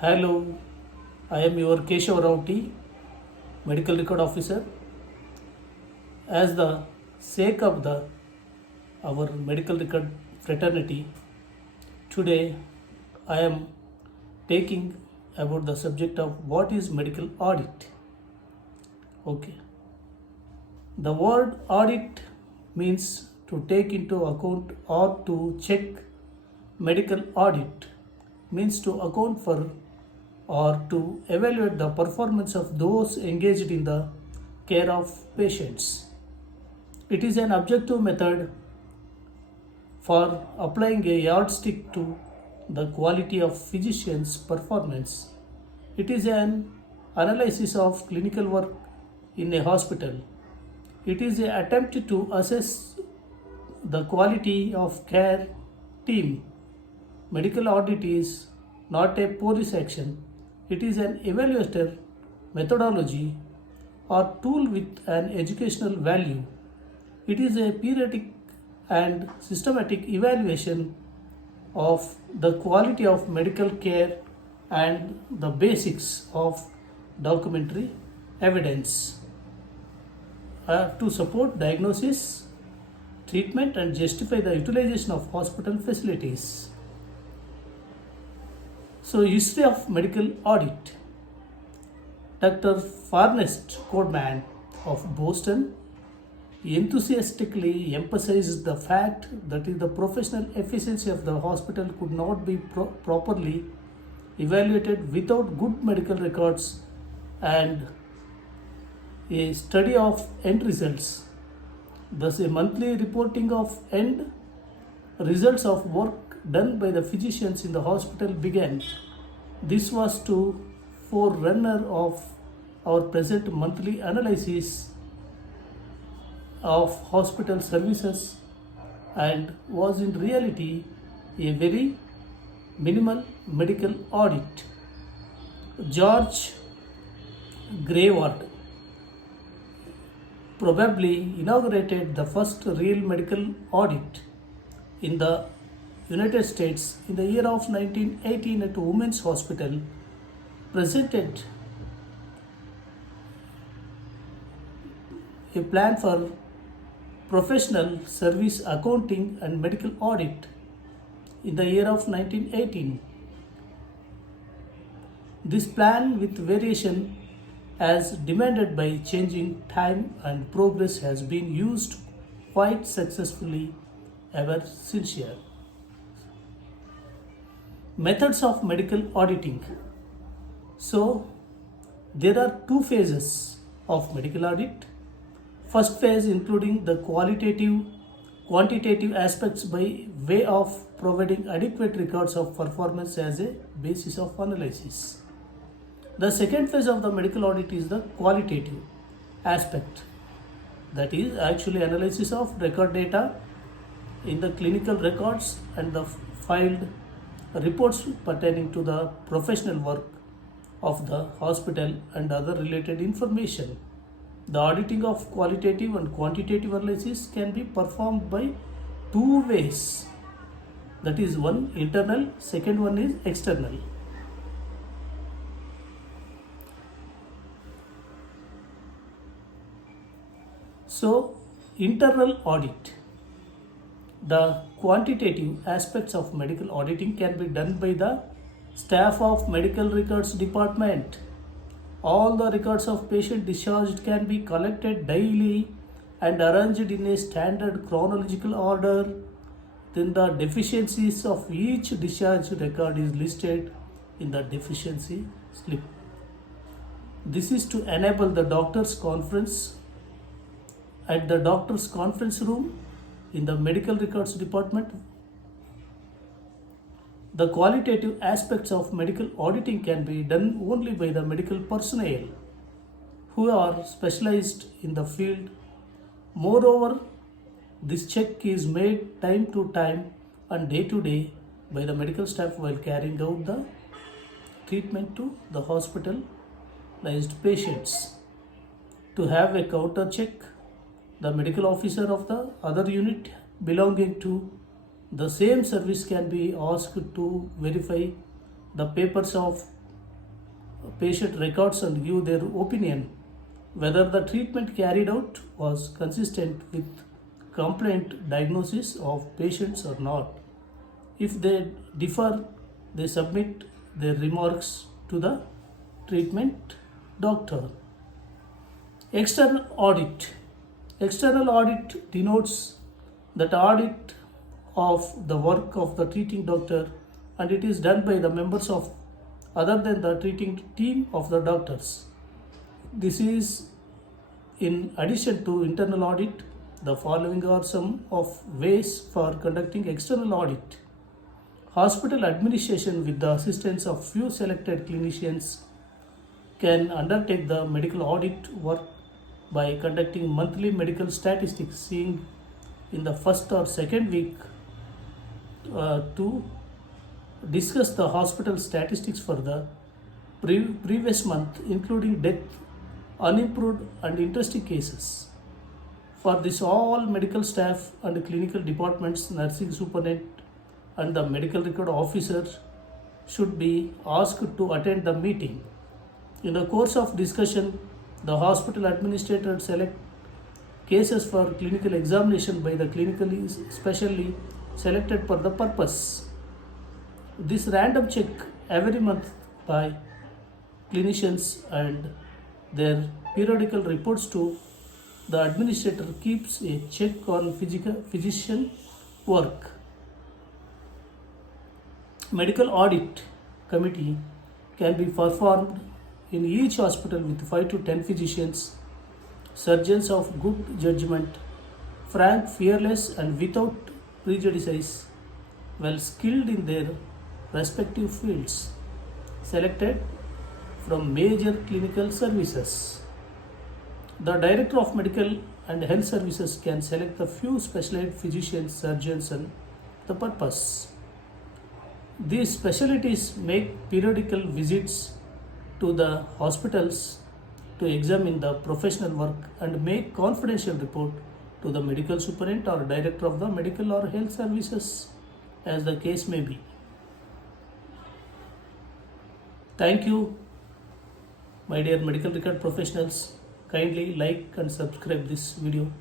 Hello, I am your Keshav Rauti, Medical Record Officer. As the sake of our medical record fraternity, today I am taking about the subject of what is medical audit. Okay, the word audit means to take into account or to check. Medical audit means to account for or to evaluate the performance of those engaged in the care of patients. It is an objective method for applying a yardstick to the quality of physician's performance. It is an analysis of clinical work in a hospital. It is an attempt to assess the quality of care team. Medical audit is not a police action, it is an evaluator methodology or tool with an educational value. It is a periodic and systematic evaluation of the quality of medical care and the basics of documentary evidence to support diagnosis, treatment, and justify the utilization of hospital facilities. So, history of medical audit. Dr. Farnest Codeman of Boston enthusiastically emphasized the fact that the professional efficiency of the hospital could not be properly evaluated without good medical records and a study of end results. Thus, a monthly reporting of end results of work done by the physicians in the hospital began. This was to forerunner of our present monthly analysis of hospital services and was in reality a very minimal medical audit. George Grayward probably inaugurated the first real medical audit in the United States in the year of 1918 at a women's hospital, presented a plan for professional service accounting and medical audit in the year of 1918. This plan, with variation as demanded by changing time and progress, has been used quite successfully ever since here. Methods of medical auditing. So, there are two phases of medical audit. First phase including the quantitative aspects by way of providing adequate records of performance as a basis of analysis. The second phase of the medical audit is the qualitative aspect, that is actually analysis of record data in the clinical records and the filed reports pertaining to the professional work of the hospital and other related information. The auditing of qualitative and quantitative analysis can be performed by two ways. That is one internal, second one is external. So, internal audit. The quantitative aspects of medical auditing can be done by the staff of medical records department. All the records of patient discharged can be collected daily and arranged in a standard chronological order. Then the deficiencies of each discharge record is listed in the deficiency slip. This is to enable the doctor's conference at the doctor's conference room in the medical records department. The qualitative aspects of medical auditing can be done only by the medical personnel who are specialized in the field. Moreover, this check is made time to time and day to day by the medical staff while carrying out the treatment to the hospitalized patients. To have a counter check, the medical officer of the other unit belonging to the same service can be asked to verify the papers of patient records and give their opinion whether the treatment carried out was consistent with complaint diagnosis of patients or not. If they differ, they submit their remarks to the treatment doctor. External audit. External audit denotes that audit of the work of the treating doctor, and it is done by the members of other than the treating team of the doctors. This is in addition to internal audit. The following are some of ways for conducting external audit. Hospital administration, with the assistance of few selected clinicians, can undertake the medical audit work by conducting monthly medical statistics, seeing in the first or second week to discuss the hospital statistics for the previous month, including death, unimproved and interesting cases. For this, all medical staff and clinical departments, nursing superintendent and the medical record officer should be asked to attend the meeting. In the course of discussion, the hospital administrator select cases for clinical examination by the clinically specially selected for the purpose. This random check every month by clinicians and their periodical reports to the administrator keeps a check on physician work. Medical audit committee can be performed in each hospital with 5 to 10 physicians, surgeons of good judgment, frank, fearless, and without prejudice, well skilled in their respective fields, selected from major clinical services. The Director of Medical and Health Services can select the few specialized physicians, surgeons, and the purpose. These specialties make periodical visits to the hospitals to examine the professional work and make confidential report to the medical superintendent or director of the medical or health services, as the case may be. Thank you, my dear medical record professionals. Kindly like and subscribe this video.